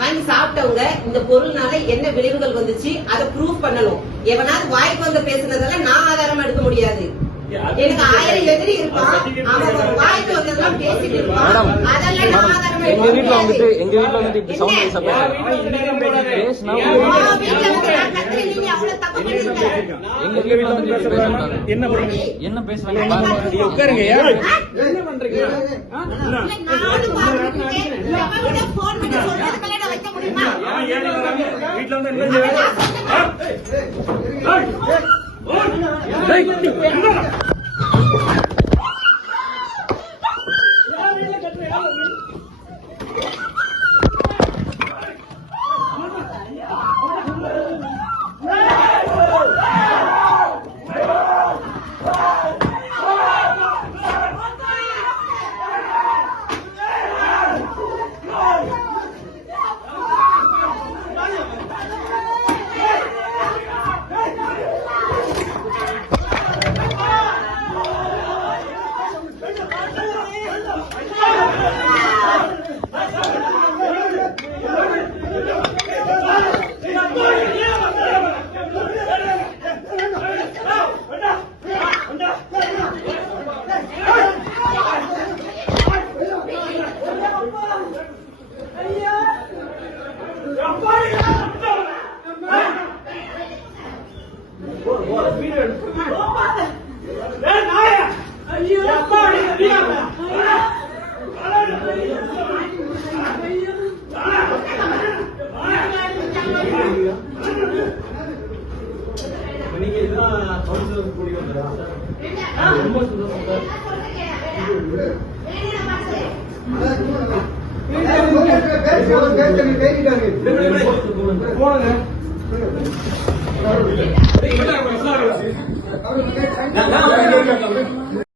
வாங்கி சாப்பிட்டவங்க இந்த பொருள்னால என்ன விளைவுகள் வந்துச்சு அதை ப்ரூவ் பண்ணணும். எவனாவது வாய்க்கு வந்து பேசுனதெல்லாம் நான் ஆதாரமா எடுக்க முடியாது. எனக்கு 1000 எதிரி இருப்பான், அவன் ஒரு வாய்க்கு வந்ததெல்லாம் பேசிட்டு இருப்பான், அதெல்லாம் நான் ஆதாரமா எடுக்க முடியாது. எங்க வீட்டுல வந்து இப்படி சவுண்ட் பேச பேசினா நீங்க அவ்வளவு தப்பு பண்ணிருக்க. எங்க வீட்டுல வந்து என்ன பேசுறாங்க உட்காருங்க. என்ன பண்றீங்க? போன் பண்ணி சொல்றது கல்யாணம் வைக்க முடியுமா? வீட்டுல வந்து போன